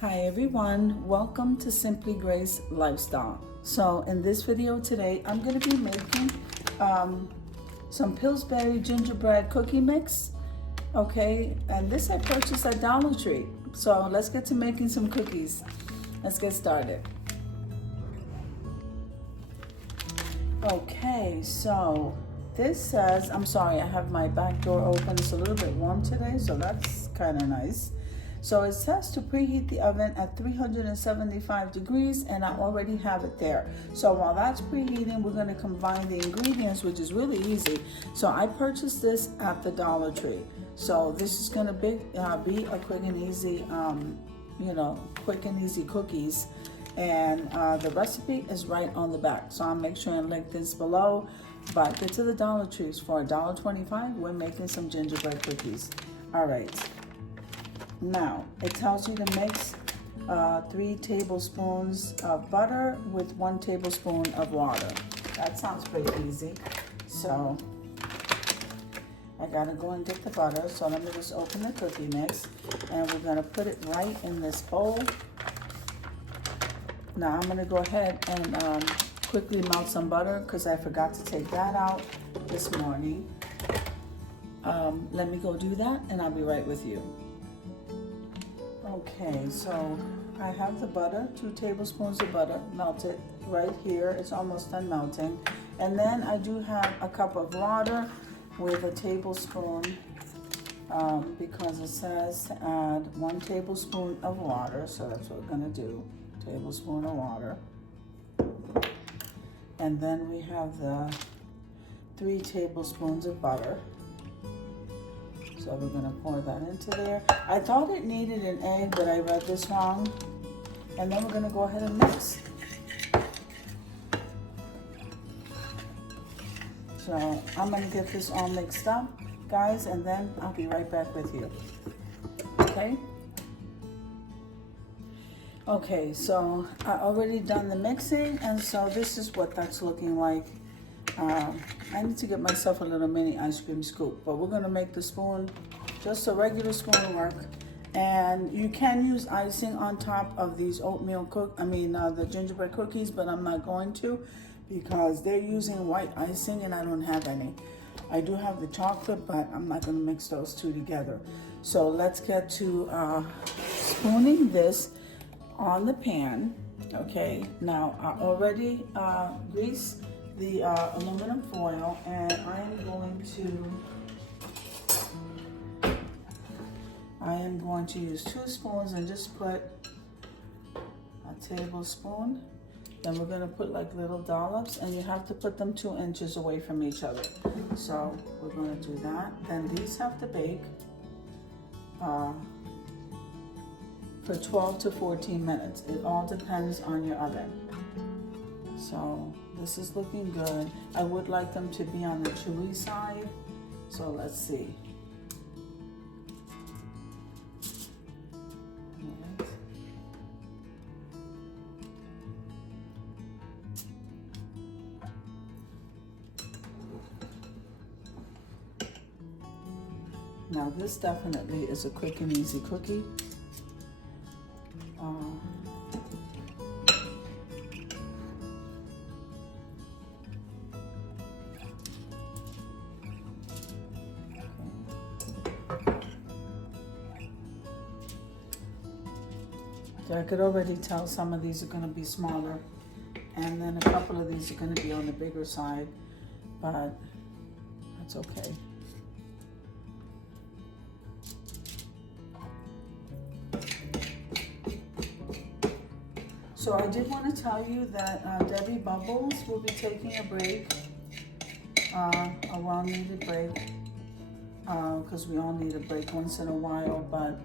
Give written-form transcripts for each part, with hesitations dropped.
Hi everyone, welcome to Simply Grace Lifestyle. So in this video today, I'm going to be making some Pillsbury gingerbread cookie mix. Okay, and this I purchased at Dollar Tree. So let's get to making some cookies. Let's get started. Okay, so this says, I'm sorry, I have my back door open. It's a little bit warm today, so that's kind of nice. So it says to preheat the oven at 375 degrees, and I already have it there. So while that's preheating, we're gonna combine the ingredients, which is really easy. So I purchased this at the Dollar Tree. So this is gonna be a quick and easy, quick and easy cookies. And the recipe is right on the back. So I'll make sure and link this below. But get to the Dollar Trees for $1.25. We're making some gingerbread cookies. All right. Now, it tells you to mix 3 tablespoons of butter with 1 tablespoon of water. That sounds pretty easy. So, I gotta go and get the butter. So let me just open the cookie mix. And we're gonna put it right in this bowl. Now, I'm gonna go ahead and quickly melt some butter because I forgot to take that out this morning. Let me go do that and I'll be right with you. Okay, so I have the butter, 2 tablespoons of butter melted right here. It's almost done melting. And then I do have a cup of water with a tablespoon because it says to add 1 tablespoon of water. So that's what we're gonna do, tablespoon of water. And then we have the 3 tablespoons of butter. So we're gonna pour that into there. I thought it needed an egg, but I read this wrong. And then we're gonna go ahead and mix. So I'm gonna get this all mixed up, guys, and then I'll be right back with you, okay? Okay, so I already done the mixing, and so this is what that's looking like. I need to get myself a little mini ice cream scoop, but we're gonna make the spoon, just a regular spoon work. And you can use icing on top of these oatmeal the gingerbread cookies, but I'm not going to because they're using white icing and I don't have any. I do have the chocolate, but I'm not gonna mix those two together. So let's get to spooning this on the pan. Okay, now I already greased the aluminum foil, and I am going to use 2 spoons and just put a tablespoon. Then we're going to put like little dollops, and you have to put them 2 inches away from each other. So we're going to do that. Then these have to bake for 12 to 14 minutes. It all depends on your oven. So this is looking good. I would like them to be on the chewy side. So let's see. Right. Now this definitely is a quick and easy cookie. I could already tell some of these are going to be smaller, and then a couple of these are going to be on the bigger side, but that's okay. So I did want to tell you that Debbie Bubbles will be taking a break, a well-needed break, because we all need a break once in a while, but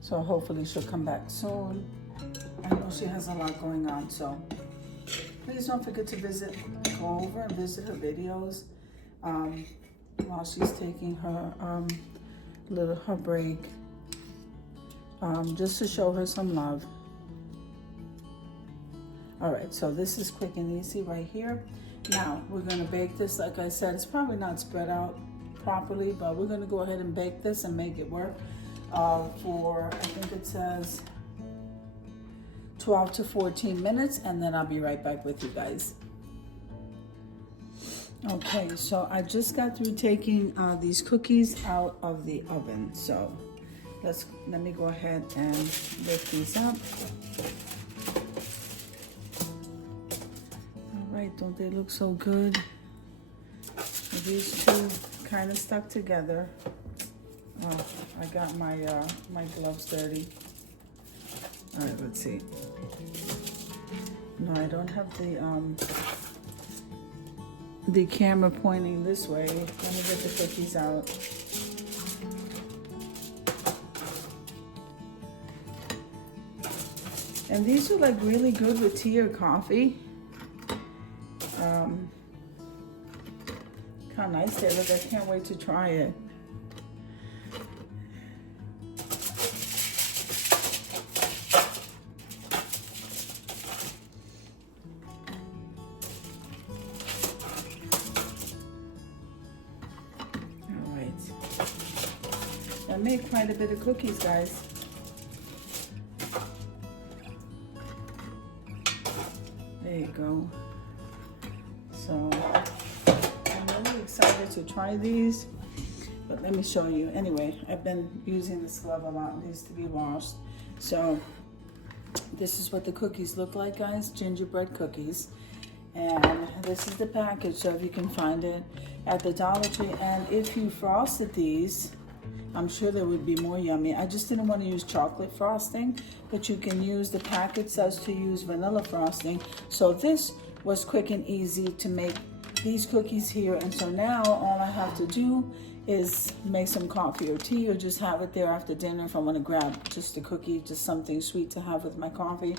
so hopefully she'll come back soon. I know she has a lot going on, so please don't forget to go over and visit her videos while she's taking her her break, just to show her some love. All right, so this is quick and easy right here. Now we're gonna bake this. Like I said, it's probably not spread out properly, but we're gonna go ahead and bake this and make it work for, I think it says 12 to 14 minutes, and then I'll be right back with you guys. Okay, so I just got through taking these cookies out of the oven. So let me go ahead and lift these up. All right, don't they look so good? These two kind of stuck together. Oh, I got my my gloves dirty. All right, let's see. No, I don't have the camera pointing this way. Let me get the cookies out. And these are like really good with tea or coffee. How nice they look. I can't wait to try it. All right. I made quite a bit of cookies, guys. There you go. So I'm really excited to try these, but let me show you. Anyway, I've been using this glove a lot. It needs to be washed. So this is what the cookies look like, guys. Gingerbread cookies. And this is the package, so if you can find it at the Dollar Tree. And if you frosted these, I'm sure they would be more yummy. I just didn't want to use chocolate frosting, but you can use, the package says to use vanilla frosting. So this was quick and easy to make these cookies here. And so now all I have to do is make some coffee or tea, or just have it there after dinner if I want to grab just a cookie, just something sweet to have with my coffee.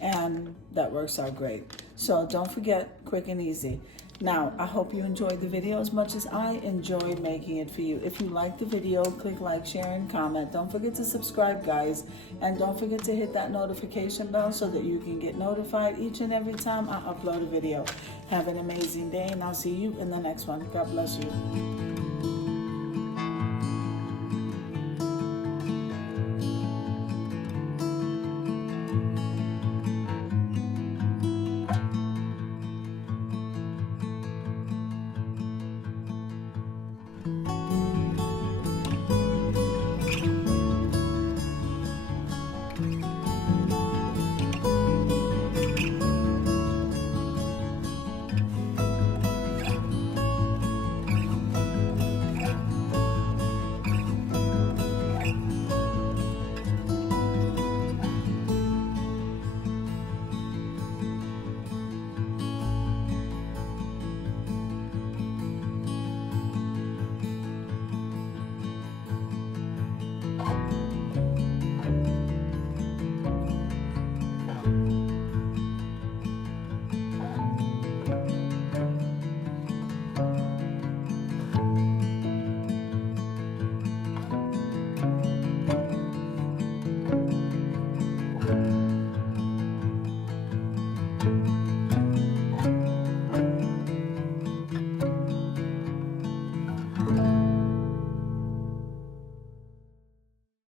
And that works out great. So don't forget, quick and easy. Now, I hope you enjoyed the video as much as I enjoyed making it for you. If you liked the video, click like, share, and comment. Don't forget to subscribe, guys. And don't forget to hit that notification bell so that you can get notified each and every time I upload a video. Have an amazing day, and I'll see you in the next one. God bless you.